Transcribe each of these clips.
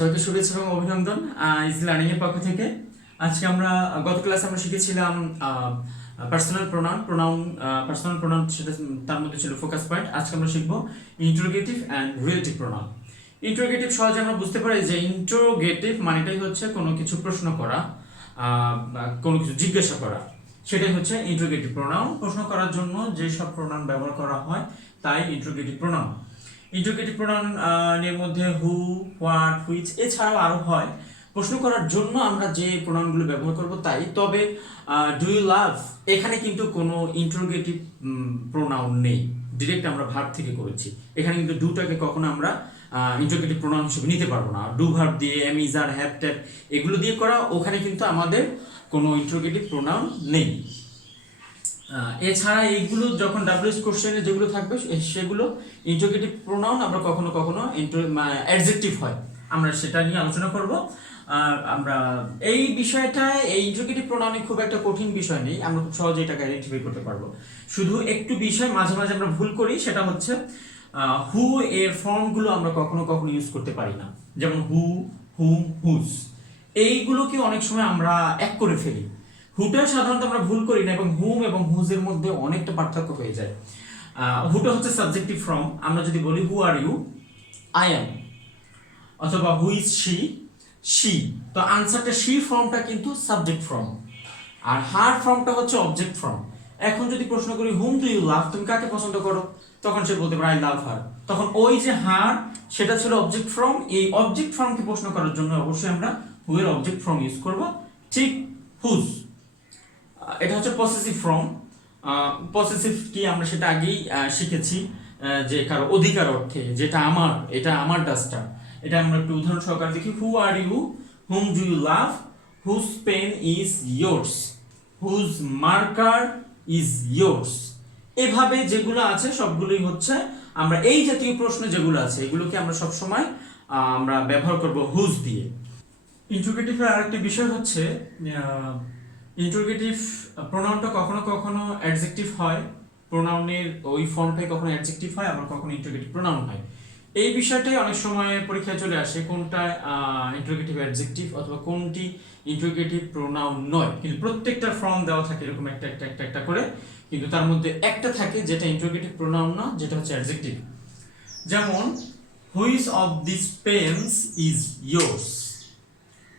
সবাইকে শুভেচ্ছা এবং অভিনন্দন ইজি লার্নিং এর পক্ষ থেকে। আজকে আমরা গত ক্লাসে আমরা শিখেছিলাম পার্সোনাল প্রোনাউন সেটা তার মধ্যে ছিল ফোকাস পয়েন্ট। আজকে আমরা শিখবো interrogative and relative pronoun. Interrogative সহজে আমরা বুঝতে পারি যে ইন্টারোগেটিভ মানেটাই হচ্ছে কোনো কিছু প্রশ্ন করা, কোনো কিছু জিজ্ঞাসা করা, সেটাই হচ্ছে ইন্টারোগেটিভ প্রোনাউন। প্রশ্ন করার জন্য যে সব প্রোনাউন ব্যবহার করা হয় তাই ইন্টারোগেটিভ প্রোনাউন। ইন্টারোগেটিভ প্রোনাউন এর মধ্যে হু, হোয়াট, হুইচ এছাড়াও আরো হয়। প্রশ্ন করার জন্য আমরা যে প্রোনাউনগুলো ব্যবহার করব তাই। তবে ডু ইউ লাভ এখানে কিন্তু কোনো ইন্টারোগেটিভ প্রোনাউন নেই, ডিরেক্ট আমরা ভার্ব থেকে করেছি। এখানে কিন্তু ডুটাকে কখনো আমরা ইন্টারোগেটিভ প্রোনাউন হিসেবে নিতে পারবো না। ডু ভার্ব দিয়ে এম ইজ আর হ্যাভ ট্যাভ এগুলো দিয়ে করা, ওখানে কিন্তু আমাদের কোনো ইন্টারোগেটিভ প্রোনাউন নেই। এছাড়া এইগুলো যখন ডাব্লিউএস কোশ্চেনে যেগুলো থাকবে সেগুলো ইন্টারোগেটিভ প্রোনাউন আমরা কখনো কখনো অ্যাডজেক্টিভ হয়, আমরা সেটা নিয়ে আলোচনা করব। আমরা এই বিষয়টা, এই ইন্টারোগেটিভ প্রোনাউনে খুব একটা কঠিন বিষয় নেই, আমরা খুব সহজে এটাকে আইডেন্টিফাই করতে পারবো। শুধু একটু বিষয় মাঝে মাঝে আমরা ভুল করি, সেটা হচ্ছে হু এর ফর্মগুলো আমরা কখনো কখনো ইউজ করতে পারি না। যেমন হু, হুম, হুজ এইগুলোকে অনেক সময় আমরা এক করে ফেলি। হুটা সাধারণত আমরা ভুল করি না এবং হুম এবং হুজের মধ্যে অনেকটা পার্থক্য হয়ে যায়। হুটা হচ্ছে সাবজেক্টিভ ফর্ম। আমরা যদি বলি হু আর ইউ, আই অ্যাম, অথবা হু ইজ শি, শি, তো আনসারটা শি ফর্মটা কিন্তু সাবজেক্ট ফর্ম, আর হার ফর্মটা হচ্ছে অবজেক্ট ফর্ম। এখন যদি প্রশ্ন করি হুম ডু ইউ লাভ, তুমি কাকে পছন্দ করো, তখন সে বলতে পারে আই লাভ হার। তখন ওই যে হার সেটা ছিল অবজেক্ট ফর্ম। এই অবজেক্ট ফর্মকে প্রশ্ন করার জন্য অবশ্যই আমরা হু এর অবজেক্ট ফর্ম ইউজ করব। ঠিক হুজ, এটা হচ্ছে পসেসিভ ফর্ম। পসেসিভ কি আমরা সেটা আগেই শিখেছি, যে কারো অধিকার অর্থে, যেটা আমার, এটা আমার ডাস্টার। এটা আমরা একটু উদাহরণ সহকারে দেখি। Who are you, whom do you love, whose pen is yours, whose marker is yours. এভাবে যেগুলো আছে সবগুলোই হচ্ছে আমরা এই জাতীয় প্রশ্ন যেগুলো আছে এগুলোকে আমরা সবসময় আমরা ব্যবহার করব হুজ দিয়ে। ইন্টারোগেটিভের আরেকটি বিষয় হচ্ছে ইন্টারোগেটিভ প্রোনাউনটা কখনো কখনো অ্যাডজেক্টিভ হয়, প্রোনাউনের ওই ফর্মটাই কখনো অ্যাডজেক্টিভ হয়, আবার কখনো ইন্টারোগেটিভ প্রোনাউন হয়। এই বিষয়টাই অনেক সময় পরীক্ষায় চলে আসে, কোনটা ইন্টারোগেটিভ অ্যাডজেক্টিভ অথবা কোনটি ইন্টারোগেটিভ প্রোনাউন নয়। কিন্তু প্রত্যেকটার ফর্ম দেওয়া থাকে এরকম একটা একটা একটা একটা করে, কিন্তু তার মধ্যে একটা থাকে যেটা ইন্টারোগেটিভ প্রোনাউন না, যেটা হচ্ছে অ্যাডজেক্টিভ। যেমন which of this pens is yours,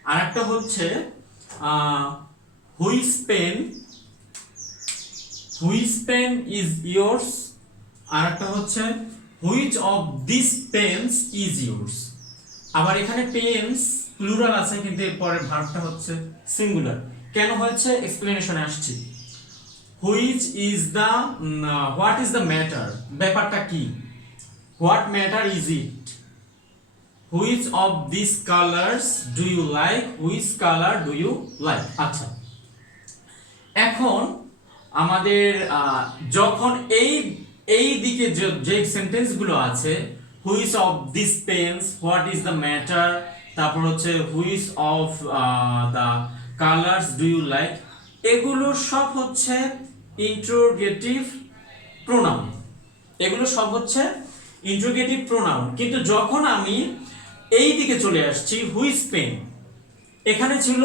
আর একটা হচ্ছে হুইচ পেন ইজ ইয়োর্স, আর একটা হচ্ছে which of this pens is yours. আবার এখানে পেন্স প্লুরাল আছে কিন্তু এর পরের ভার্বটা হচ্ছে সিঙ্গুলার। কেন হয়েছে এক্সপ্লেনেশনে আসছি। Which is the, what is the matter, ব্যাপারটা কি, what matter is it, which of this colours do you like, which colour do you like. আচ্ছা, এখন আমাদের যখন এই দিকে যে সেন্টেন্সগুলো আছে, which of this pens, what is the matter, তারপর হচ্ছে which of the colours do you like, এগুলো সব হচ্ছে ইন্টারোগেটিভ প্রোনাউন। এগুলো সব হচ্ছে ইন্টারোগেটিভ প্রোনাউন। কিন্তু যখন আমি এই দিকে চলে আসছি, হুইচ পেন, এখানে ছিল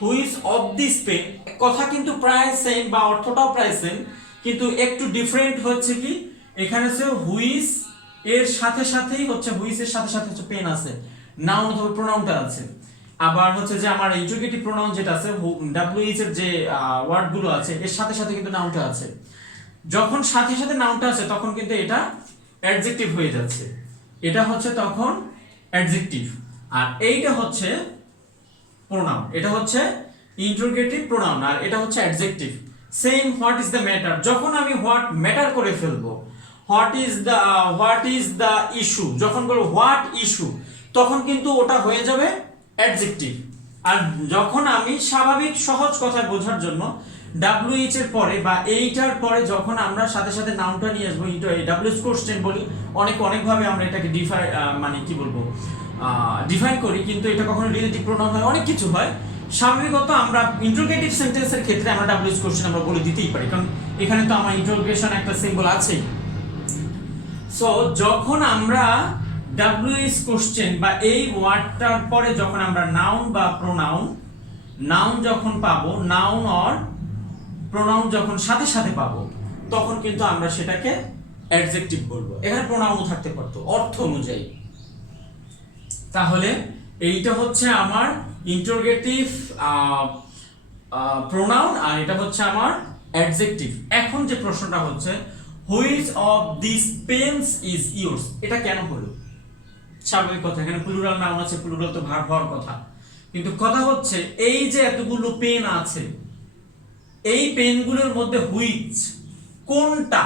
হুইচ অফ দিস পেন, কথা কিন্তু প্রায় সেম বা অর্থটাও প্রায় সেম, কিন্তু একটু ডিফারেন্ট হচ্ছে কি, এখানে হচ্ছে হুইচ এর সাথে সাথেই হচ্ছে, হুইচ এর সাথে সাথে হচ্ছে পেন আছে, নাউন অথবা প্রোনাউনটা আছে। আবার হচ্ছে যে আমার ইন্টারোগেটিভ প্রোনাউন যেটা আছে, ডাব্লিউএইচ এর যে ওয়ার্ডগুলো আছে এর সাথে সাথে কিন্তু নাউনটা আছে। যখন সাথে সাথে নাউনটা আছে তখন কিন্তু এটা অ্যাডজেক্টিভ হয়ে যাচ্ছে, এটা হচ্ছে তখন অ্যাডজেক্টিভ। আর এইটা হচ্ছে প্রোনাউন, এটা হচ্ছে ইন্টারোগেটিভ প্রোনাউন, আর এটা হচ্ছে adjective. Same what is the matter, যখন আমি হোয়াট ম্যাটার করে ফেলবো, হোয়াট ইজ দ্য ইস্যু, যখন বলবো হোয়াট ইস্যু, তখন কিন্তু ওটা হয়ে যাবে অ্যাডজেক্টিভ। আর যখন আমি স্বাভাবিক সহজ কথায় বোঝার জন্য ডাব্লিউএইচ এর পরে বা এইটার পরে যখন আমরা সাথে সাথে নাউনটা নিয়ে আসবো, ডাব্লিউএইচ কোশ্চেন বলি, অনেকভাবে আমরা এটাকে মানে কি বলবো ডিফাইন করি, কিন্তু এটা কখনো রিলেটিভ প্রোনাউন হয়, অনেক কিছু হয়। স্বাভাবিকত আমরা ইন্টারোগেটিভ সেন্টেন্সের ক্ষেত্রে আমরা ডাব্লিউএইচ কোশ্চেন আমরা বলে দিতেই পারি, কারণ এখানে তো আমার ইন্টারোগেশন একটা সিম্বল আছেই। সো যখন আমরা WH কোশ্চেন বা এই ওয়ার্ডটার পরে যখন আমরা নাউন বা প্রোনাউন, নাউন যখন পাবো, নাউন অর প্রোনাউন যখন সাথে সাথে পাবো, তখন কিন্তু আমরা সেটাকে অ্যাডজেক্টিভ বলবো। এখানে প্রোনাউন থাকতে পারতো অর্থ অনুযায়ী। তাহলে এইটা হচ্ছে আমার ইন্টারোগেটিভ প্রোনাউন আর এটা হচ্ছে আমার অ্যাডজেক্টিভ। এখন যে প্রশ্নটা হচ্ছে which of this pens is yours, এটা কেন হলো? স্বাভাবিক কথা, এখানে প্লুরাল নাউন আছে, প্লুরাল তো ভার্ব হওয়ার কথা, কিন্তু কথা হচ্ছে এই যে এতগুলো পেন আছে, এই পেনগুলোর মধ্যে হুইচ কোনটা,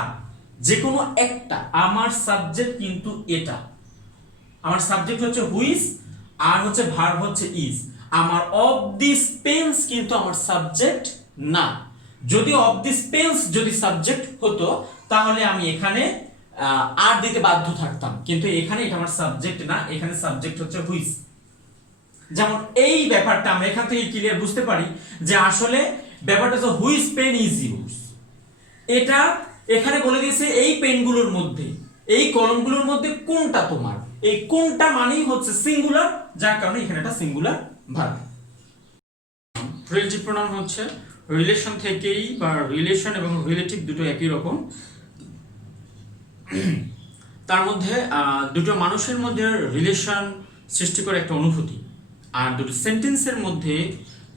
যে কোনো একটা, আমার সাবজেক্ট কিন্তু এটা, আমার সাবজেক্ট হচ্ছে হুইচ আর হচ্ছে ভার্ব হচ্ছে ইজ। আমার অফ দিস পেন্স কিন্তু আমার সাবজেক্ট না। যদি অফ দিস পেন্স যদি সাবজেক্ট হতো তাহলে আমি এখানে আর দিতে বাধ্য থাকতাম, কিন্তু এখানে এটা আমার সাবজেক্ট না, এখানে সাবজেক্ট হচ্ছে হুইচ। যেমন এই ব্যাপারটা আমরা এখান থেকে ক্লিয়ার বুঝতে পারি যে আসলে ব্যাপারটা হচ্ছে হুইচ পেন ইজ ইউজ। এটা এখানে বলে দিয়েছে এই পেনগুলোর মধ্যে, এই কলমগুলোর মধ্যে কোনটা তোমার, এই কোনটা মানেই হচ্ছে সিঙ্গুলার, যার কারণে এখানে একটা সিঙ্গুলার ভার্ব। রিলেটিভ প্রোনাউন হচ্ছে রিলেশন থেকেই, বা রিলেশন এবং রিলেটিভ দুটো একই রকম, তার মধ্যে দুটো মানুষের মধ্যে রিলেশন সৃষ্টি করে একটা অনুভূতি, আর দুটো সেন্টেন্সের মধ্যে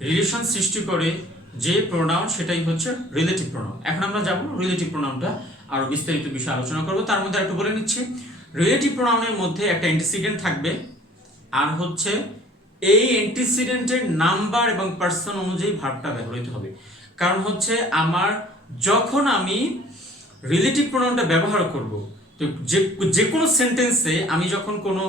রিলেশন সৃষ্টি করে যে প্রোনাউন সেটাই হচ্ছে রিলেটিভ প্রোনাউন। এখন আমরা যাব রিলেটিভ প্রোনাউনটা আরো বিস্তারিত বিষয়ে আলোচনা করব। তার মধ্যে একটু বলে নিচ্ছি, রিলেটিভ প্রোনাউনের মধ্যে একটা অ্যান্টিসিডেন্ট থাকবে, আর হচ্ছে এই অ্যান্টিসিডেন্টের নাম্বার এবং পার্সন অনুযায়ী ভার্বটা ব্যবহৃত হবে। কারণ হচ্ছে আমার যখন আমি রিলেটিভ প্রোনাউনটা ব্যবহার করব, তো যে কোনো সেন্টেন্সে আমি যখন কোনো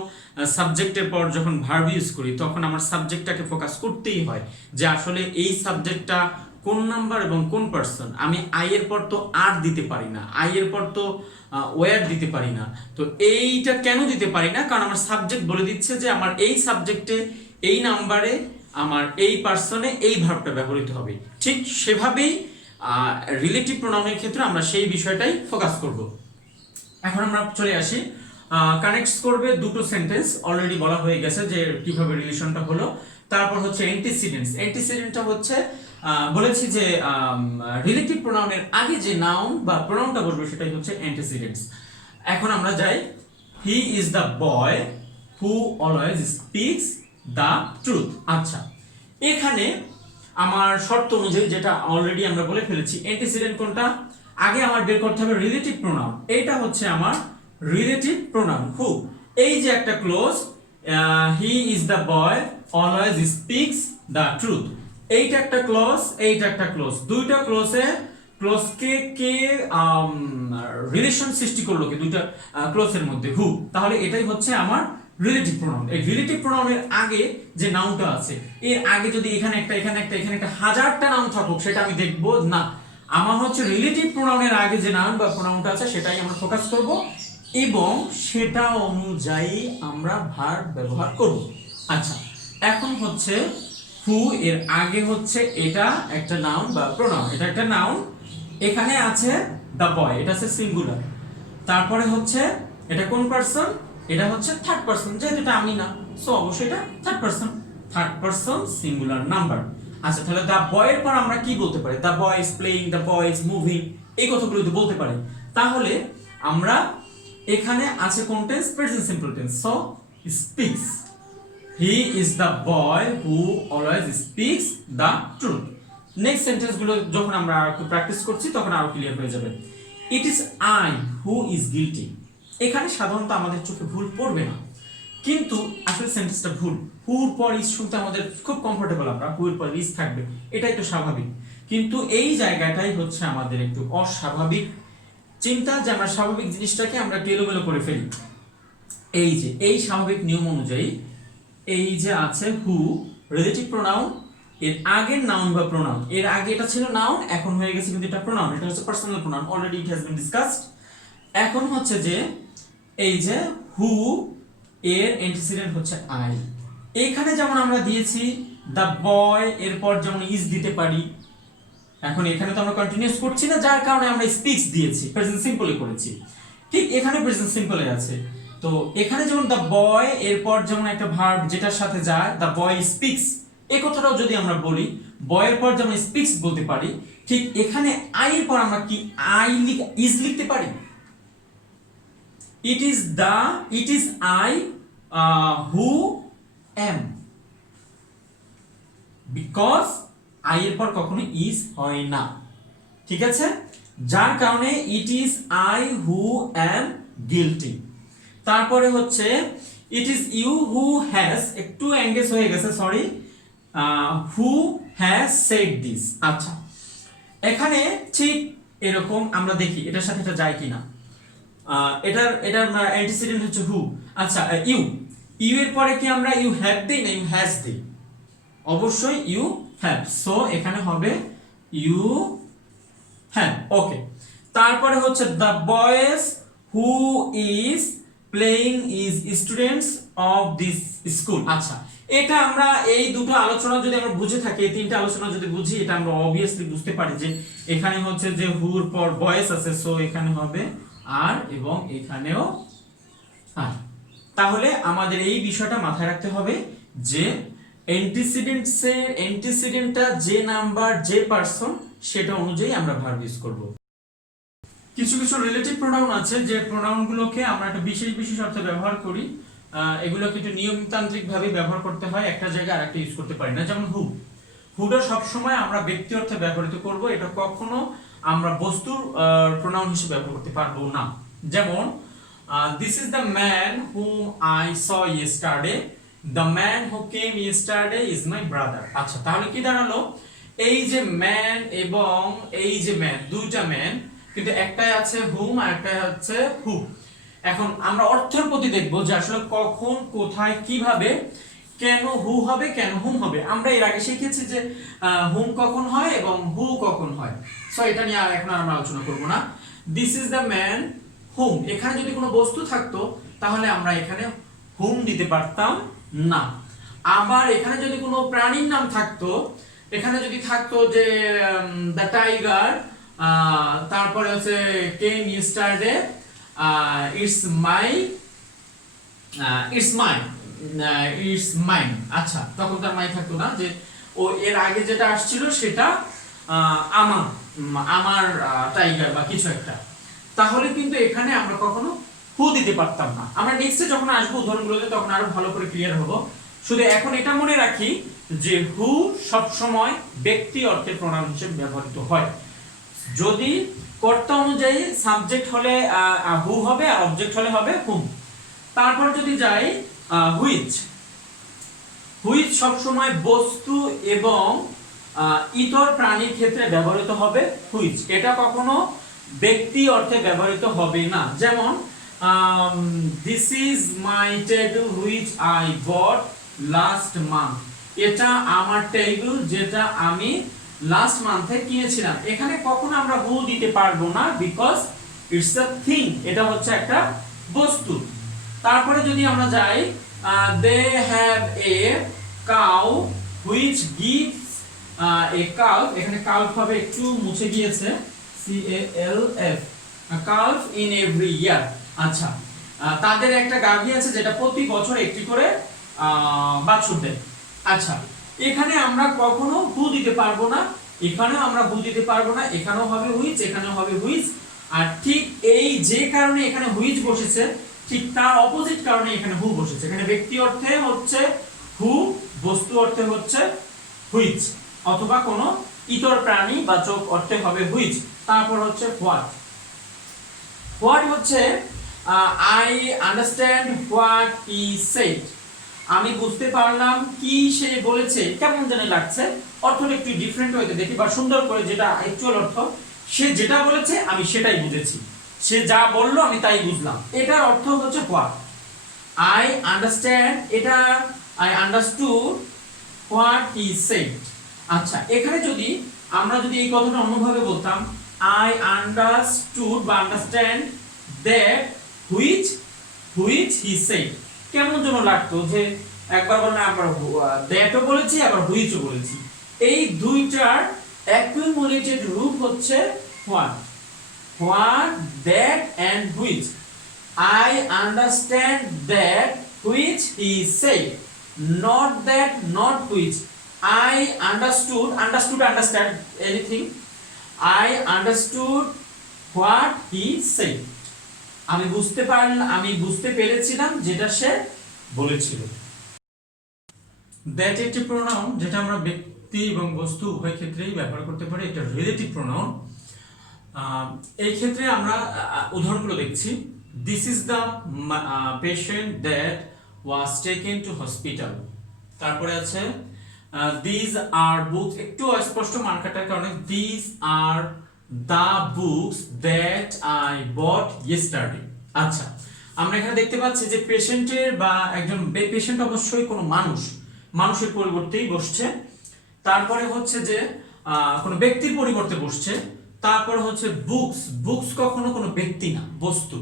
সাবজেক্টের পর যখন ভার্ব ইউজ করি, তখন আমার সাবজেক্টটাকে ফোকাস করতেই হয় যে আসলে এই সাবজেক্টটা কোন নাম্বার এবং কোন পার্সন। আমি আই এর পর তো আর দিতে পারি না, আই এর পর তো ওয়ার দিতে পারি না। তো এইটা কেন দিতে পারি না? কারণ আমার সাবজেক্ট বলে দিচ্ছে যে আমার এই সাবজেক্টে, এই নাম্বারে, আমার এই পার্সনে এই ভার্বটা ব্যবহৃত হবে। ঠিক সেভাবেই রিলেটিভ প্রোনাউনের ক্ষেত্রে আমরা সেই বিষয়টাই ফোকাস করব। এখন আমরা চলে আসি, কানেক্ট করবে দুটো সেন্টেন্স, অলরেডি বলা হয়ে গেছে যে কিভাবে রিলেশনটা হলো। তারপর হচ্ছে অ্যান্টিসিডেন্টস। অ্যান্টিসিডেন্টটা হচ্ছে বলেছি যে রিলেটিভ প্রোনাউনের আগে যে নাউন বা প্রোনাউনটা বলবে সেটাই হচ্ছে অ্যান্টিসিডেন্টস। এখন আমরা যাই, he is the boy who always speaks the truth. আচ্ছা, এখানে আমার শর্ত অনুযায়ী যেটা অলরেডি আমরা বলে ফেলেছি, অ্যান্টিসিডেন্ট কোনটা, আগে আমার বের করতে হবে রিলেটিভ প্রোনাউন। এটা হচ্ছে আমার রিলেটিভ প্রোনাউন হু। এই যে একটা close, he is the boy always speaks the truth, এইটা একটা ক্লোজ, এইটা একটা ক্লোজ, দুইটা ক্লোজে ক্লোজকে কে রিলেশন সৃষ্টি করলো কি দুইটা ক্লোজের মধ্যে, হু। তাহলে এটাই হচ্ছে আমার রিলেটিভ প্রোনাউন। এই রিলেটিভ প্রোনাউনের আগে যে নাউনটা আছে, এর আগে যদি এখানে একটা, এখানে একটা, এখানে একটা, হাজারটা নাউন থাকুক, সেটা আমি দেখবো না। আমার হচ্ছে রিলেটিভ প্রোনাউনের আগে যে নাউন বা প্রোনাউনটা আছে সেটাই আমরা ফোকাস করব, এবং সেটা অনুযায়ী আমরা ভার্ব ব্যবহার করব। আচ্ছা, এখন হচ্ছে হু এর আগে হচ্ছে এটা একটা নাউন বা প্রোনাউন, এটা একটা নাউন, এখানে আছে দ্য বয়, এটা আছে সিঙ্গুলার। তারপরে হচ্ছে এটা কোন পারসন, এটা হচ্ছে থার্ড পারসন, যেহেতু এটা আমি না, সো অবশ্যই এটা third person, third person singular number. আচ্ছা, তাহলে দ্য বয়ের পর আমরা কি বলতে পারি? The boy is playing, the boy is moving, এই কথাগুলো তো বলতে পারি। তাহলে আমরা এখানে আছে কোন tense? Present simple tense, so speaks. He is the boy who always speaks the truth. Next sentence গুলো যখন আমরা একটু প্র্যাকটিস করছি তখন আরো ক্লিয়ার হয়ে যাবে। ইট is I who is guilty. এখানে সাধারণত আমাদের চোখে ভুল পড়বে না, কিন্তু আসলে সেন্টেন্সটা ভুল। হুর পর ইজ শুনতে আমাদের খুব কমফোর্টেবল, আমরা হুর পর ইজ থাকবে, এটাই তো স্বাভাবিক। কিন্তু এই জায়গাটাই হচ্ছে আমাদের একটু অস্বাভাবিক চিন্তা, যে আমরা স্বাভাবিক জিনিসটাকে আমরা এলোমেলো করে ফেলি। এই যে এই স্বাভাবিক নিয়ম অনুযায়ী এই যে আছে হু রিলেটিভ প্রোনাউন, এর আগের নাউন বা প্রোনাউন, এর আগে এটা ছিল নাউন, এখন হয়ে গেছে কিন্তু এটা প্রোনাউন, এটা হচ্ছে personal pronoun, already it has been discussed. এখন হচ্ছে যে এই যে হু এর অ্যান্টিসিডেন্ট হচ্ছে আই। এখানে যেমন আমরা দিয়েছি দ্য বয়, এরপর যেমন ইজ দিতে পারি, এখন এখানে তো আমরা কন্টিনিউয়াস করছি না, যার কারণে আমরা স্পিক্স দিয়েছি, প্রেজেন্ট সিম্পলে করেছি। ঠিক এখানে প্রেজেন্ট সিম্পলে আছে, তো এখানে যেমন দ্য বয় এরপর যেমন একটা ভার্ব যেটার সাথে যায়, দ্য বয় স্পিক্স, এই কথাটাও যদি আমরা বলি বয়ের পর যেমন স্পিক্স বলতে পারি, ঠিক এখানে আই এর পর আমরা কি ইজ লিখতে পারি। ইট is I who M, because I এর পর কখনো ইজ হয় না, ঠিক আছে, যার কারণে it is I who am guilty. তারপরে হচ্ছে it is you who has, একটু এঙ্গেজ হয়ে গেছে sorry, who has said this. আচ্ছা, এখানে ঠিক এরকম আমরা দেখি এটার সাথে এটা যায় কিনা। এটার অ্যান্টিসিডেন্ট হচ্ছে হু। আচ্ছা, ইউ এর পরে কি আমরা ইউ হ্যাভ দেই না ইউ হ্যাজ দেই? অবশ্যই ইউ হ্যাভ, সো এখানে হবে ইউ হ্যাভ। ওকে, তারপরে হচ্ছে the boys who is playing is students of this school. আচ্ছা, এটা আমরা এই দুটো আলোচনা যদি আমরা বুঝে থাকি, এই তিনটা আলোচনা যদি বুঝি, এটা আমরা অবভিয়াসলি বুঝতে পারি যে এখানে হচ্ছে যে হুর পর বয়েস আছে, সো এখানে হবে আর, এবং এখানেও আর। তাহলে আমাদের এই বিষয়টা মাথায় রাখতে হবে যে অ্যান্টিসিডেন্টটা যে নাম্বার যে পারসন সেটা অনুযায়ী আমরা ভার্ব ইউজ করব। কিছু কিছু রিলেটিভ প্রোনাউন আছে যে প্রোনাউনগুলোকে আমরা একটা বিশেষ বিশেষ অর্থে ব্যবহার করি, এগুলোকে একটু নিয়মতান্ত্রিক ভাবে ব্যবহার করতে হয়, একটা জায়গায় আরেকটা ইউজ করতে পারি না। যেমন হুটা সবসময় আমরা ব্যক্তি অর্থে ব্যবহৃত করব, এটা কখনো আমরা বস্তুর প্রোনাউন হিসেবে ব্যবহার করতে পারবো না। যেমন this is the man hmm I saw yesterday, the man who came yesterday is my brother. আচ্ছা, তাহলে কি দাঁড়ালো, এই যে ম্যান এবং এই যে ম্যান, দুইটা ম্যান, কিন্তু একটাই আছে হুম আর একটাই হচ্ছে হু। এখন আমরা অর্থের প্রতি দেখবো যে আসলে কখন কোথায় কিভাবে কেন হু হবে কেন হুম হবে। আমরা এর আগে শিখেছি যে হুম কখন হয় এবং হু কখন হয়, সো এটা নিয়ে এখন আমরা আলোচনা করব না। দিস ইজ দ্য ম্যান হুম, এখানে যদি কোনো বস্তু থাকতো তাহলে আমরা এখানে হুম দিতে পারতাম না। আবার এখানে যদি কোনো প্রাণীর নাম থাকতো, এখানে যদি থাকতো যে দ্য টাইগার, তারপরে হচ্ছে কেম ইয়েস্টারডে, ইটস মাইন। আচ্ছা, তখন তার মাই থাকতো না, যে ও এর আগে যেটা আসছিল সেটা আমার টাইগার বা কিছু একটা, তাহলে কিন্তু এখানে আমরা কখনো হু দিতে পারতাম না। আমরা নেক্সটে যখন আসবো উদাহরণগুলোতে তখন আরো ভালো করে ক্লিয়ার হবো। শুধু এখন এটা মনে রাখি যে হু সব সময় ব্যক্তি অর্থে প্রোনাউন হিসেবে ব্যবহৃত হয়। যদি কর্তা অনুযায়ী সাবজেক্ট হলে হু হবে আর অবজেক্ট হলে হবে হুম। তারপর যদি যাই হুইচ সব সময় বস্তু এবং ইতর প্রাণীর ক্ষেত্রে ব্যবহৃত হবে হুইচ, এটা কখনো ব্যক্তি অর্থে ব্যবহৃত হবে না। যেমন this is my table which I bought last month, এটা আমার টেবিল যেটা আমি লাস্ট মান্থে কিনেছিলাম। এখানে কখনো আমরা হু দিতে পারবো না, বিকজ ইটস আ থিং, এটা হচ্ছে একটা বস্তু। তারপরে যদি আমরা যাই they have a cow which gives a calf, এখানে কালফ হবে একটু মুছে গিয়েছে, CALF, calf in every year. আচ্ছা, তাদের একটা গাভী আছে যেটা প্রতি বছর একটি করে বাছুর দেয়। আচ্ছা, এখানে আমরা কখনো হু দিতে পারবো না, এখানেও আমরা হু দিতে পারবো না, এখানেও হবে হুইচ, এখানেও হবে হুইচ। আর ঠিক এই যে কারণে এখানে হুইচ বসেছে, ঠিক তার অপোজিট কারণে এখানে হু বসেছে। এখানে ব্যক্তি অর্থে হচ্ছে হু, বস্তু অর্থে হচ্ছে হুইচ, অথবা কোনো ইতর প্রাণী বাচক অর্থে হবে হুইচ। তারপর হচ্ছে হোয়াট হচ্ছে I understand what he said, আমি বুঝতে পারলাম কি সে বলেছে। কেমন জানি লাগছে, অর্থটা একটু ডিফারেন্ট হইতে দেখি বা সুন্দর করে, যেটা অ্যাকচুয়াল অর্থ সে যেটা বলেছে আমি সেটাই বুঝেছি, সে যা বললো আমি তাই বুঝলাম, এটার অর্থ হচ্ছে হোয়াট। আই আন্ডারস্ট্যান্ড, এটা I understood what he said. আচ্ছা, এখানে যদি আমরা এই কথাটা অন্যভাবে বলতাম, আই আন্ডারস্টুড বা understand that which he said, কেমন যেন লাগতো যে একবার বললাম আবার দ্যাটও বলেছি আবার হুইচও বলেছি। এই দুইটার অ্যাকুমুলেটেড রূপ হচ্ছে what, that and which. I understand that which he said, not that, not which. I understand anything. I understood what he said. আমি বুঝতে পেরেছিলাম যেটা সে বলেছিল। দ্যাট একটি প্রোনাউন যেটা আমরা ব্যক্তি এবং বস্তু উভয় ক্ষেত্রেই ব্যবহার করতে পারি, এটা রিলেটিভ প্রোনাউন। এই ক্ষেত্রে আমরা উদাহরণগুলো দেখছি। This is the patient that was taken to hospital. তারপরে আছে দিস আর বুকস, একটু অস্পষ্ট মার্কাটার কারণে this are the books that I bought yesterday. আচ্ছা, আমরা এখানে দেখতে পাচ্ছি যে পেশেন্টের বা একজন পেশেন্ট অবশ্যই কোনো মানুষের পরিবর্তেই বসছে। তারপরে হচ্ছে যে কোনো ব্যক্তির পরিবর্তে বসছে। তারপর হচ্ছে বুকস কখনো কোনো ব্যক্তি না, বস্তু।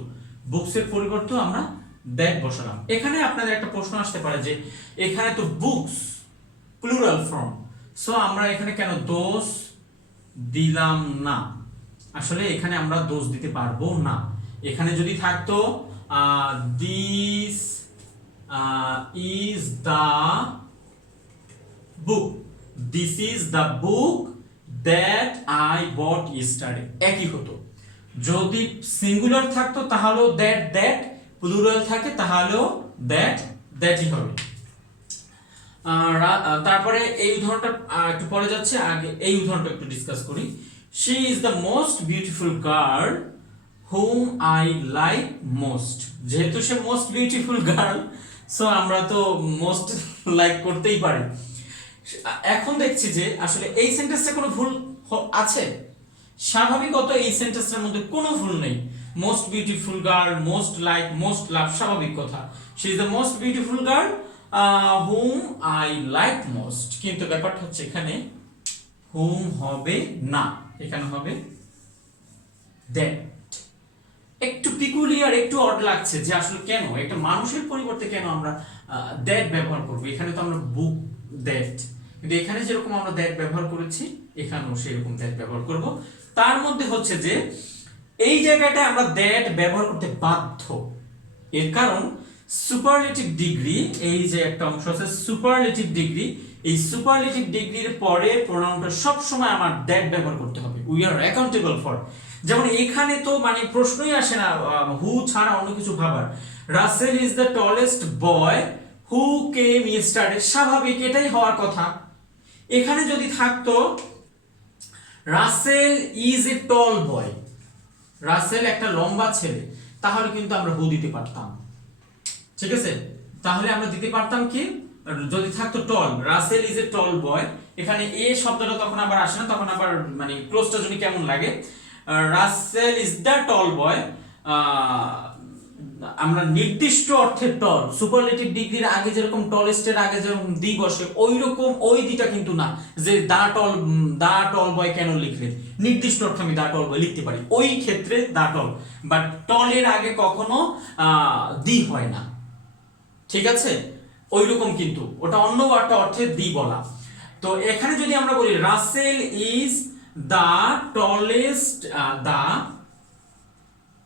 বুকসের পরিবর্তে আমরা দ্যাট বসালাম। এখানে আপনাদের একটা প্রশ্ন আসতে পারে যে এখানে তো বুকস প্লুরাল ফর্ম, সো আমরা এখানে কেন দোষ দিলাম না? আসলে এখানে আমরা দোষ দিতে পারবো না। এখানে যদি থাকতো this is the book, this is the book that I bought yesterday, একই হতো। যদি সিঙ্গুলার থাকতো তাহলেও দ্যাট, প্লুরাল থাকে তাহলেও দ্যাটই হবে। তারপরে এই উদাহরণটা একটু পরে যাচ্ছে, আগে এই উদাহরণটা একটু ডিসকাস করি। She is the most beautiful girl whom I like most. যেহেতু সে মোস্ট বিউটিফুল গার্ল, সো আমরা তো মোস্ট লাইক করতেই পারি। এখন দেখছি যে আসলে এই সেন্টেন্সে কোনো ভুল আছে? স্বাভাবিকত এই সেন্টেন্সের মধ্যে কোনো ভুল নেই। Most beautiful girl, most like, most love, স্বাভাবিক কথা। She is the most beautiful girl whom I like most. কিন্তু ব্যাপারটা হচ্ছে এখানে হুম হবে না, এখানে হবে দ্যাট। একটু পিকুলিয়ার, একটু অড লাগছে যে আসলে কেন একটা মানুষের পরিবর্তে কেন আমরা দ্যাট ব্যবহার করব। এখানে তো আমরা বুক দ্যাট, কিন্তু এখানে যেরকম আমরা দ্যাট ব্যবহার করেছি এখানেও সেরকম দ্যাট ব্যবহার করব। তার মধ্যে হচ্ছে যে এই জায়গাটায় আমরা দ্যাট ব্যবহার করতে বাধ্য। এর কারণ সুপারলেটিভ ডিগ্রি, এই যে একটা অংশ আছে সুপারলেটিভ ডিগ্রি, এই সুপারলেটিভ ডিগ্রির পরে প্রোনাউনটা সব সময় আমার দ্যাট ব্যবহার করতে হবে। We are accountable for. যেমন এখানে তো মানে প্রশ্নই আসে না হু ছাড়া অন্য কিছু ভাবার। Russell is the tallest boy who came yesterday, স্বাভাবিক, এটাই হওয়ার কথা। এখানে যদি থাকতো Russell is a tall boy, Russell একটা লম্বা ছেলে, তাহলে কিন্তু আমরা হু দিতে পারতাম। ঠিক আছে, তাহলে আমরা দিতে পারতাম কি, যদি থাকতো টল, রাসেল ইজ এ টল বয়, এখানে এ শব্দটা তখন আবার আসে না, তখন আবার মানে ক্লোজটা যদি কেমন লাগে। রাসেল ইজ দ্য টল বয়, আমরা নির্দিষ্ট অর্থে টল, সুপারলেটিভ ডিগ্রির আগে যেরকম টলেস্টের আগে যেরকম দি বসে ওই রকম ওই দিটা কিন্তু না, যে দা টল বয় কেন লিখলেন, নির্দিষ্ট অর্থে আমি দা টল বয় লিখতে পারি, ওই ক্ষেত্রে দা টল, বাট টলের আগে কখনো দি হয় না। ঠিক আছে, ওই রকম, কিন্তু ওটা অন্য একটা অর্থে দি বলা। তো এখানে যদি আমরা বলি রাসেল ইজ দা টলেস্ট, দা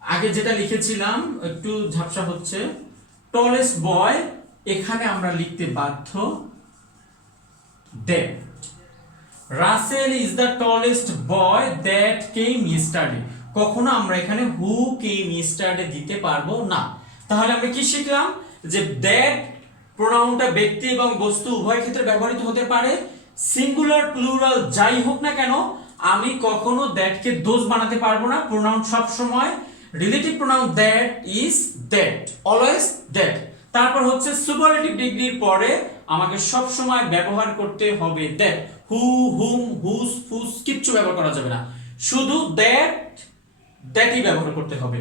আগে যেটা লিখেছিলাম একটু ঝাপসা হচ্ছে, টলেস্ট বয়, এখানে আমরা লিখতে বাধ্য that. Russell is the tallest boy that came yesterday, কখনো আমরা এখানে হু কেম ইয়েস্টারডে দিতে পারবো না। তাহলে আমরা কি শিখলাম, যে দ্যাট প্রোনাউনটা ব্যক্তি এবং বস্তু উভয় ক্ষেত্রে ব্যবহৃত হতে পারে। সিঙ্গুলার প্লুরাল যাই হোক না কেন, আমি কখনো দ্যাটকে দোষ বানাতে পারবো না। প্রোনাউন সব সময় relative pronoun that is that, always that. তারপর হচ্ছে সুপারলেটিভ ডিগ্রির পরে আমাকে সব সময় ব্যবহার করতে হবে দ্যাট। হু, হুম, হুস, ফুস কিচ্ছু ব্যবহার করা যাবে না, শুধু দ্যাটই ব্যবহার করতে হবে।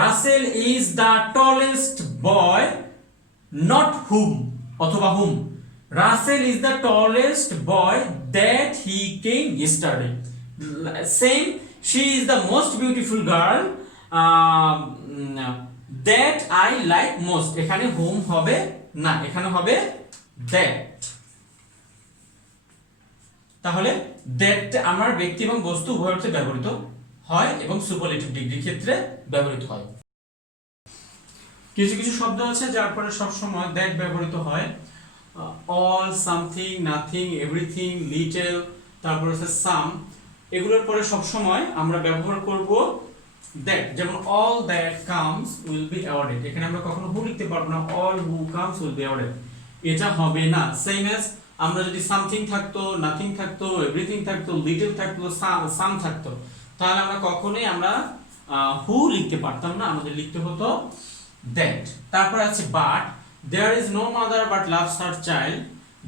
Russell is the tallest boy, not whom অথবা whom. Russell is the tallest boy that he came yesterday. Same, she is the most beautiful girl that I like most, এখানে হুম হবে না, এখানে হবে দ্যাট। তাহলে দ্যাট আমার ব্যক্তি এবং বস্তু উভয় অর্থে ব্যবহৃত হয় এবং সুপারলেটিভ ডিগ্রি ক্ষেত্রে ব্যবহৃত হয়। কিছু কিছু শব্দ আছে যার পরে সবসময় দ্যাট ব্যবহৃত হয়, all, something, nothing, everything, little, তারপর হচ্ছে সাম, এগুলোর পরে সবসময় আমরা ব্যবহার করব দ্যাট। যেমন all that comes will be awarded, এখানে আমরা কখনো হু লিখতে পারবো না, all who comes will be awarded, এটা হবে না। সেম অ্যাজ আমরা যদি সামথিং থাকতো, নাথিং থাকতো, এভরিথিং থাকতো, লিটল থাকতো, সাম থাকতো, তাহলে আমরা কখনোই আমরা হু লিখতে পারতাম না, আমাদের লিখতে হতো দ্যাট। তারপর আছে but, there is no mother but loves her child,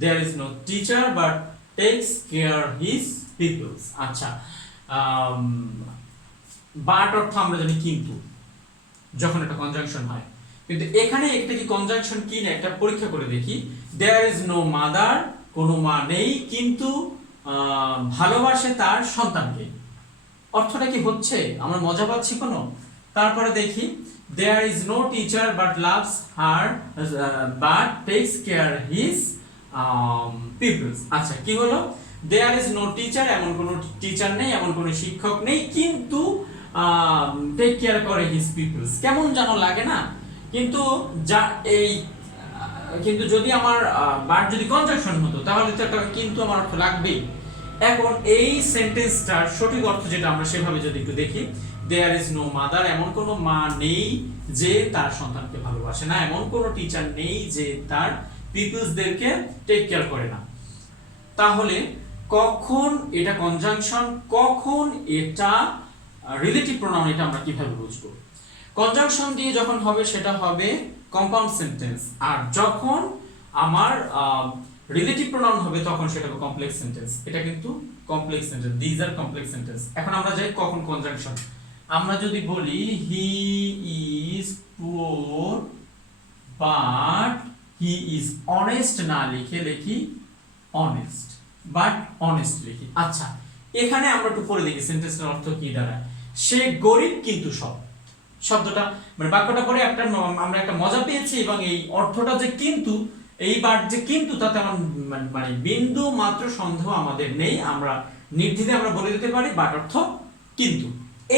there is no teacher but takes care his pupils। আচ্ছা, বাট অর্থ আমরা জানি কিন্তু, যখন একটা কনজাংশন হয়, কিন্তু এখানে একটা কি কনজাংশন কি না একটা পরীক্ষা করে দেখি। there is no mother, কোনো মা নেই, কিন্তু ভালোবাসে তার সন্তানকে, অর্থটা কি হচ্ছে, আমরা মজা পাচ্ছি কোনো? তারপরে দেখি there is no teacher but loves her but takes care his pupils। আচ্ছা, কি হলো? there is no teacher, এমন কোনো টিচার নেই, এমন কোনো শিক্ষক নেই, কিন্তু টেক কেয়ার করে his pupils। কেমন যেন লাগে না? কিন্তু যা এই কিন্তু যদি আমার বাট যদি কনজাংশন হতো তাহলে তো একটা কিন্তু আমার অর্থ লাগবেই। এখন এই সেন্টেন্সটার সঠিক অর্থ যেটা আমরা সেভাবে যদি একটু দেখি, there is no mother, এমন কোনো মা নেই যে তার সন্তানকে ভালোবাসে না, এমন কোনো টিচার নেই যে তার পিপলসদেরকে টেক কেয়ার করে না। তাহলে কখন এটা কনজাংশন, কখন এটা রিলেটিভ প্রোনাউন, এটা আমরা কিভাবে বুঝবো? কনজাংশন দিয়ে যখন হবে সেটা হবে কম্পাউন্ড সেন্টেন্স, আর যখন আমার রিলেটিভ প্রোনাউন হবে তখন সেটা হবে কমপ্লেক্স সেন্টেন্স। এটা কিন্তু complex sentence, this are complex sentence. এখন আমরা যাই কখন কনজাংশন। আমরা যদি বলি he is poor but he is honest না লিখে লিখি অনেস্ট, বাট অনেস্ট লিখি। আচ্ছা, এখানে আমরা একটু পড়ে দেখি সেন্টেন্সটার অর্থ কি দাঁড়ায়। সে গরিব কিন্তু সৎ, শব্দটা মানে বাক্যটা পরে একটা আমরা একটা মজা পেয়েছি, এবং এই অর্থটা যে কিন্তু, এই বাট যে কিন্তু, তাতে আমার মানে বিন্দু মাত্র সন্দেহ আমাদের নেই, আমরা নির্দ্বিধায় আমরা বলে দিতে পারি বাট অর্থ কিন্তু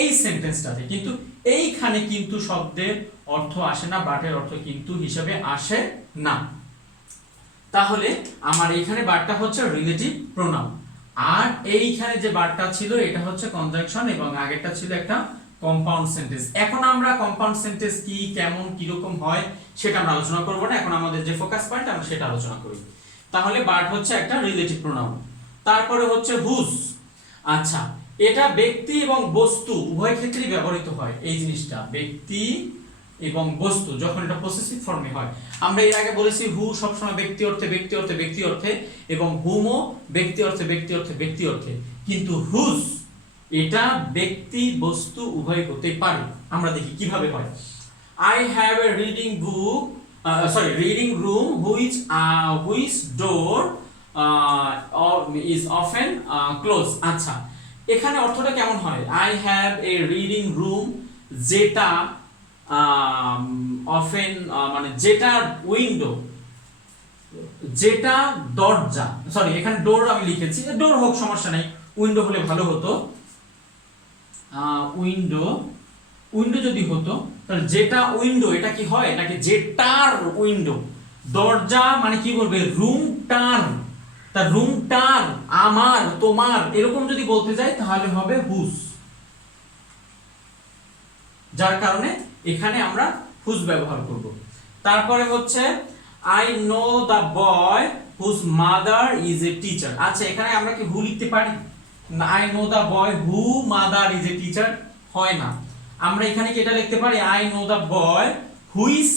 এই সেন্টেন্সটাতে। কিন্তু এইখানে কিন্তু শব্দের অর্থ আসে না, বাটের অর্থ কিন্তু হিসাবে আসে না। তাহলে আমার এইখানে বাটটা হচ্ছে রিলেটিভ প্রোনাউন, আর এইখানে যে বাটটা ছিল এটা হচ্ছে কনজাংশন, এবং আগেরটা ছিল একটা কম্পাউন্ড সেন্টেন্স। এখন আমরা কম্পাউন্ড সেন্টেন্স কি, কেমন, কিরকম হয় সেটা আমরা আলোচনা করব না, এখন আমাদের যে ফোকাস পয়েন্ট আমরা সেটা আলোচনা করি। তাহলে বাট হচ্ছে একটা রিলেটিভ প্রোনাউন। তারপরে হচ্ছে হুজ। আচ্ছা, এটা ব্যক্তি এবং বস্তু উভয় ক্ষেত্রেই ব্যবহৃত হয়। এই জিনিসটা ব্যক্তি এবং বস্তু যখন এটা পসেসিভ ফর্মে হয়, আমরা এর আগে বলেছি হু সবসময় ব্যক্তি অর্থে, ব্যক্তি অর্থে, ব্যক্তি অর্থে, এবং হুমও ব্যক্তি অর্থে, ব্যক্তি অর্থে, ব্যক্তি অর্থে, কিন্তু হুজ এটা ব্যক্তি বস্তু উভয় হতে পারে। আমরা দেখি কিভাবে হয়। I have a reading book, reading room which door is often closed। আচ্ছা, এখানে অর্থটা কেমন হয়? I have a reading room, যেটা often মানে যেটা উইন্ডো, যেটা দরজা, সরি এখানে ডোর আমি লিখেছি, ডোর হোক সমস্যা নাই, উইন্ডো হলে ভালো হতো। উইন্ডো যদি হতো তাহলে যেটা উইন্ডো এটা কি হয় নাকি যেটার উইন্ডো, দরজা মানে কি বলবে রুমটার, তা রুমটার, আমার, তোমার, এরকম যদি বলতে যাই তাহলে হবে হুজ, যার কারণে এখানে আমরা হুজ ব্যবহার করব। তারপরে হচ্ছে I know the boy whose mother is a teacher. আচ্ছা, এখানে আমরা কি হু লিখতে পারি? I know the boy who mother is a teacher হয় না। আমরা এখানে কি এটা লিখতে পারি? I know the boy whose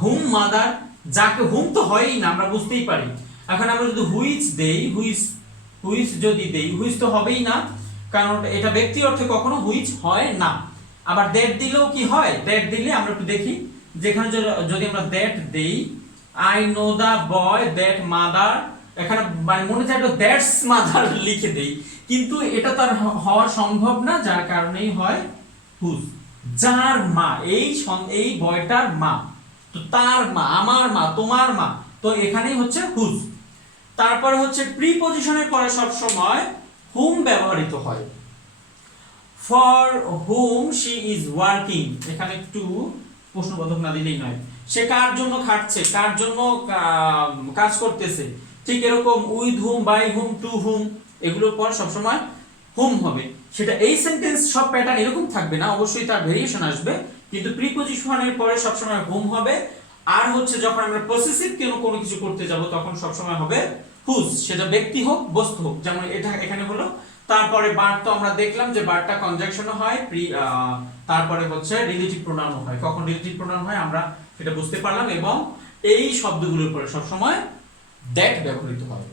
whom mother, যাকে হুম তো হয়ই না, আমরা বুঝতেই পারি। এখন আমরা যদি হুইজ দেই, হুইজ যদি দেই, হুইজ তো হবেই না, কারণ এটা ব্যক্তি অর্থে কখনো হুইজ হয় না। আবার দ্যাট দিলেও কি হয়? দ্যাট দিলে আমরা একটু দেখি, যেখানে যদি আমরা দ্যাট দেই, I know the boy that mother, এখানে মানে মনে চাই একটু দ্যাটস মাদার লিখে দেই, কিন্তু এটা তার হওয়া সম্ভব না, যার কারণেই হয় হুজ, যার মা, এই বয়টার মা, তো তার মা, আমার মা, তোমার মা, তো এখানেই হচ্ছে হুজ। তারপরে হচ্ছে প্রিপজিশনের পরে সব সময় হুম ব্যবহৃত হয়। For hmm she is working, এখানে একটু প্রশ্নবোধক না দিলেই নয়। সে কার জন্য খাটছে, কার জন্য কাজ করতেছে, ঠিক এরকম with whom, by whom, to whom, এগুলোর পর সবসময় হুম হবে। সেটা এই সেন্টেন্স সব প্যাটার্ন এরকম থাকবে না, অবশ্যই তার ভেরিয়েশন আসবে, কিন্তু প্রিপজিশনের পরে সবসময় হুম হবে। আর হচ্ছে যখন আমরা পসেসিভ কোনো কিছু করতে যাব তখন সবসময় হবে হুজ, সেটা ব্যক্তি হোক বস্তু হোক, যেমন এটা এখানে হলো। তারপরে বার্ড তো আমরা দেখলাম যে বার্ডটা কনজাংশনও হয়, তারপরে হচ্ছে রিলেটিভ প্রোনাউন হয়। কখন রিলেটিভ প্রোনাউন হয় আমরা সেটা বুঝতে পারলাম, এবং এই শব্দগুলোর পরে সবসময় দ্যাট ব্যবহৃত হয়।